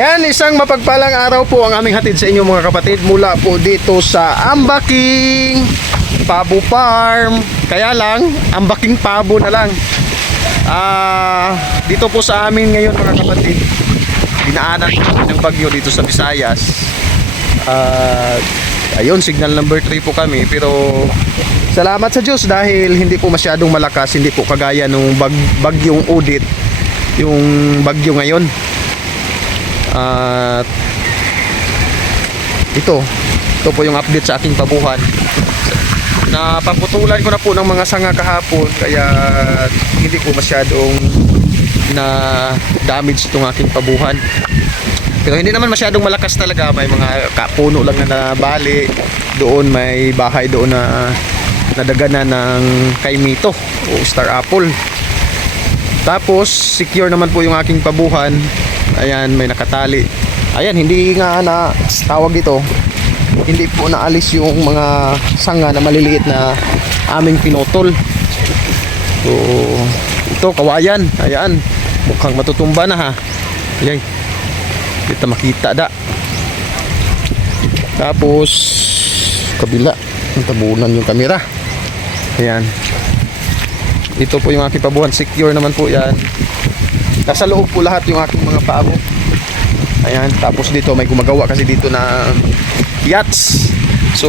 Yan, isang mapagpalang araw po ang aming hatid sa inyo mga kapatid mula po dito sa Ambaking Pabo Farm. Kaya lang, Ambaking Pabo na lang. Ah, dito po sa amin ngayon mga kapatid, dinaanan ng bagyo dito sa Visayas. Ah, ayun, signal number 3 po kami pero salamat sa Diyos dahil hindi po masyadong malakas, hindi po kagaya nung bag, bagyong Udit, yung bagyo ngayon. At ito, ito po yung update sa aking pabuhan. Napaputulan ko na po ng mga sanga kahapon kaya hindi po masyadong na damage itong aking pabuhan. Pero hindi naman masyadong malakas talaga. May mga kapuno lang na nabali. Doon may bahay doon na nadaganan ng kaimito o star apple. Tapos secure naman po yung aking pabuhan. Ayan, may nakatali. Ayan, hindi nga na tawag ito. Hindi po naalis yung mga sanga na maliliit na aming pinutol. So, ito kawayan. Ayan, mukhang matutumba na ha. Ayan. Kita makita da. Tapos kabila, tabunan yung kamera. Ayan. Ito po yung aking pabuhan. Secure naman po yan. Nasa loob po lahat yung aking mga paabo. Ayan. Tapos dito may gumagawa kasi dito na yachts. So,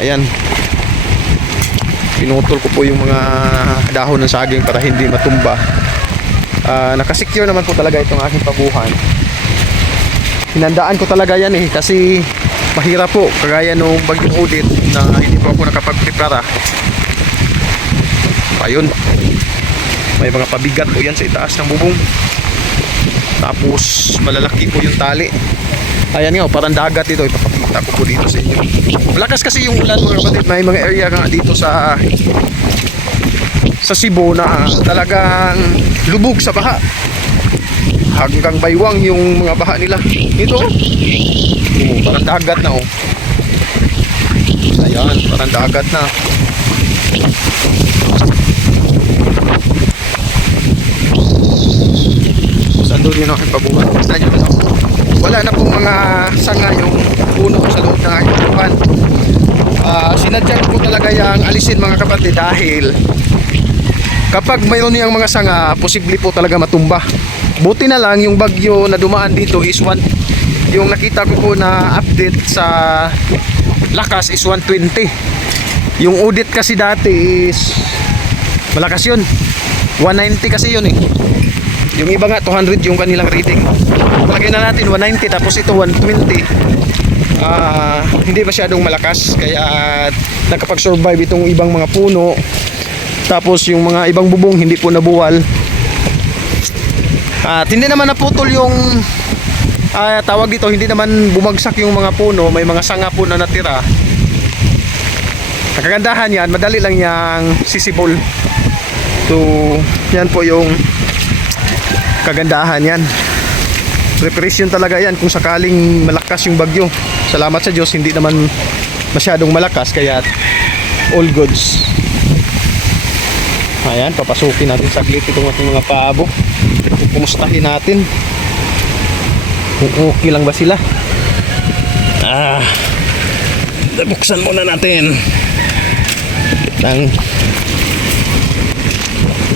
ayan. Pinutol ko po yung mga dahon ng saging para hindi matumba. Ah, nakasecure naman po talaga itong aking pabuhan. Hinandaan ko talaga yan eh kasi mahirap po kagaya nung bagyong udit na hindi po ako nakapag-prepara. Ayun. May mga pabigat po yan sa itaas ng bubong. Tapos malalaki po yung tali. Ayan nga, oh, parang dagat ito. Ipapakita ko po dito sa inyo. Malakas kasi yung ulan mga kapatid. May mga area nga dito sa sa Cebu na talagang lubog sa baha. Hanggang baywang yung mga baha nila. Ito. Oh, oh parang dagat na oh. Ayan, parang dagat na. Doon yun aking pabuhan? Basta nyo no? Wala na pong mga sanga yung puno sa loob ng aking pabuhan. Ah, sinadyan ko talaga yung alisin mga kapatid dahil kapag mayroon niyang mga sanga, posible po talaga matumba. Buti na lang yung bagyo na dumaan dito is one yung nakita ko po na update sa lakas is 120. Yung audit kasi dati is malakas yun. 190 kasi yun eh. Yung iba nga 200 yung kanilang reading. Lagay na natin 190 tapos ito 120. Ah, hindi masyadong malakas kaya nakapag-survive itong ibang mga puno. Tapos yung mga ibang bubong hindi po nabuwal. At hindi naman naputol yung ah, tawag dito, hindi naman bumagsak yung mga puno, may mga sanga po na natira. Ang yan, madali lang yang sisibol. So, yan po yung kagandahan yan. Preparation talaga yan kung sakaling malakas yung bagyo. Salamat sa Diyos, hindi naman masyadong malakas kaya all goods. Ayan, papasukin natin saglit itong ating mga paabo. Kumustahin natin. Kung okay lang ba sila? Ah, buksan muna natin. Nang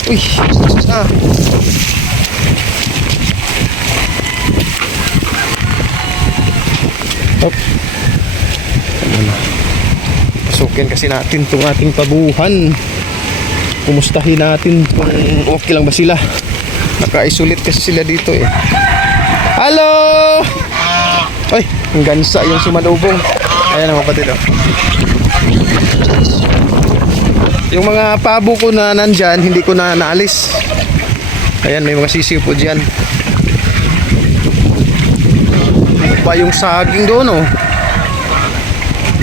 Uy, ah. Hop. Ano na. Pasukin kasi natin itong ating pabuhan. Kumustahin natin kung okay lang ba sila. Naka-isolate kasi sila dito eh. Hello! Ay, ang gansa yung sumalubong. Ayan ang kapatid oh. Yung mga pabo ko na nandyan, hindi ko na naalis. Ayan, may mga sisiw po dyan. Pa yung saging doon oh.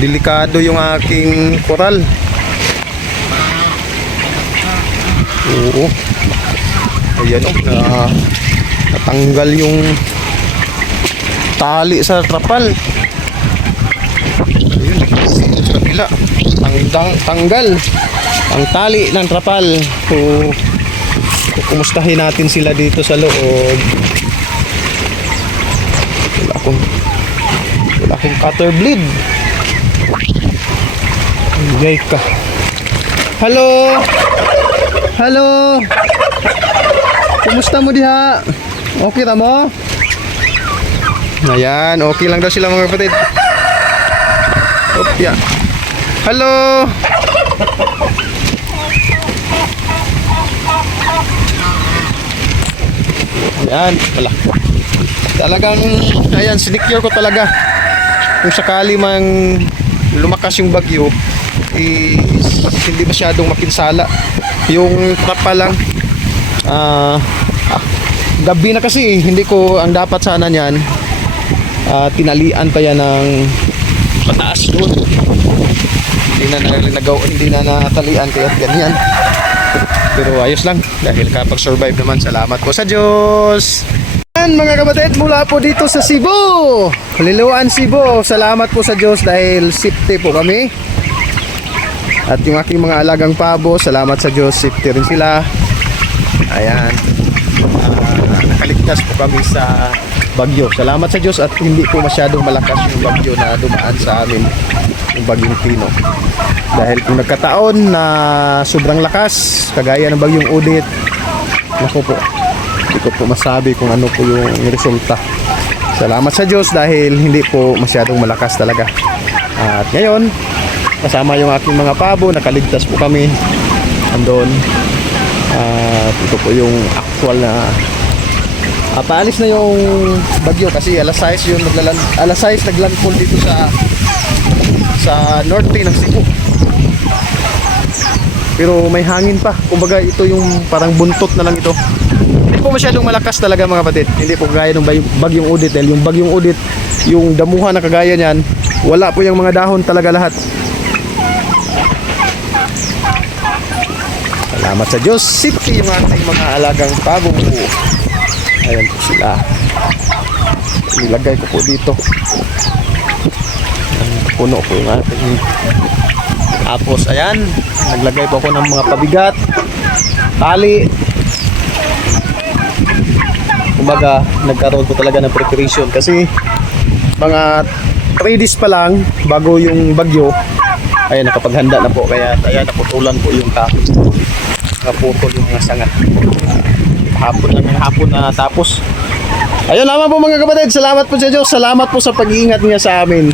Delikado yung aking koral. Oo. Ayan oh, na, natanggal yung tali sa trapal. Ayun, sa kabila. Tangdang, tanggal ang tali ng trapal. So, kumustahin natin sila dito sa loob. akong wala akong cutter blade. Bigay ka. Hello! Hello! Kumusta mo diha? Okay ta mo? Ayan, okay lang daw sila mga kapatid. Opya. Hello! Ayan, wala. Talagang, ayan, sinicure ko talaga. Kung sakali mang lumakas yung bagyo, is hindi masyadong mapinsala. Yung trap pa lang, ah, ah, gabi na kasi, eh. hindi ko, ang dapat sana niyan, ah, tinalian pa yan ng pataas doon. Hindi na nagaw, hindi na natalian kaya ganyan. Pero ayos lang dahil kapag survive naman salamat po sa Diyos. Yan mga kapatid mula po dito sa Cebu. Liluan Cebu. Salamat po sa Diyos dahil safety po kami. At yung aking mga alagang pabo, salamat sa Diyos, safety rin sila. Ayan. Ah, nakaligtas po kami sa bagyo. Salamat sa Diyos at hindi po masyadong malakas yung bagyo na dumaan sa amin, yung bagyong Pino. Dahil kung nagkataon na sobrang lakas, kagaya ng bagyong Udit, naku po, hindi ko po masabi kung ano po yung resulta. Salamat sa Diyos dahil hindi po masyadong malakas talaga. At ngayon, kasama yung aking mga pabo, nakaligtas po kami. Andon. At ito po yung actual na Ah, paalis na yung bagyo kasi alas 6 yung naglalan alas 6 naglandfall dito sa sa norte ng Cebu. Pero may hangin pa. Kumbaga ito yung parang buntot na lang ito. Hindi po masyadong malakas talaga mga kapatid. Hindi po kagaya ng bagyong udit. Dahil yung bagyong udit, yung damuhan na kagaya niyan, wala po yung mga dahon talaga lahat. Salamat sa Diyos. Safety yung ating mga alagang pabo. Ayan po sila. Nilagay ko po dito. Ayan, Puno po yung ating tapos ayan, naglagay po ako ng mga pabigat, tali. Kumbaga, nagkaroon po talaga ng preparation kasi mga 3 days pa lang bago yung bagyo, ayan nakapaghanda na po kaya ayan naputulan po yung kahoy. Naputol yung mga sanga. Hapon lang ng hapon na tapos. Ayun lamang po mga kapatid, salamat po sa Diyos, salamat po sa pag-iingat niya sa amin.